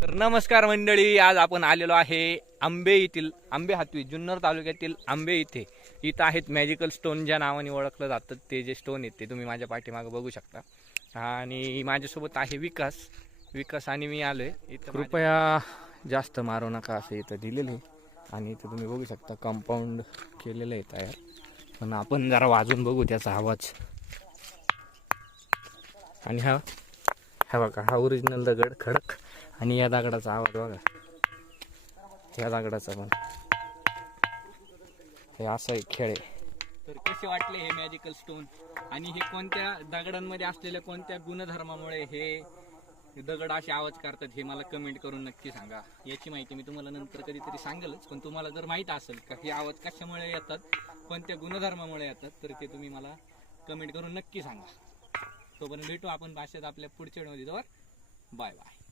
तर नमस्कार मंडळी आज आपण आलेलो आहे आंबे येथील आंबे हातवी जुन्नर तालुक्यातील आंबे इथे. इथं आहेत मॅजिकल स्टोन ज्या नावाने ओळखलं जातं ते जे स्टोन आहेत ते तुम्ही माझ्या पाठीमागं बघू शकता. आणि माझ्यासोबत आहे विकास. विकास आणि मी आलोय. इथं कृपया जास्त मारू नका असं इथं दिलेलं आहे. आणि इथं तुम्ही बघू शकता कंपाऊंड केलेलं आहे तयार. पण आपण जरा वाजून बघू त्याचा आवाज. आणि हा हा बघा हा ओरिजिनल दगड खडक आणि या दगडाचा आवाज बघा. या दगडाचा पण. हे असं एक खेळ आहे. तर कसे वाटले हे मॅजिकल स्टोन आणि हे कोणत्या दगडांमध्ये असलेल्या कोणत्या गुणधर्मामुळे हे दगड असे आवाज करतात हे मला कमेंट करून नक्की सांगा. याची माहिती मी तुम्हाला नंतर कधीतरी सांगेलच पण तुम्हाला जर माहीत असेल का हे आवाज कशामुळे येतात कोणत्या गुणधर्मामुळे येतात तर ते तुम्ही मला कमेंट करून नक्की सांगा. तोपर्यंत भेटू आपण भाषेत आपल्या पुढच्या व्हिडिओमध्ये बाय बाय.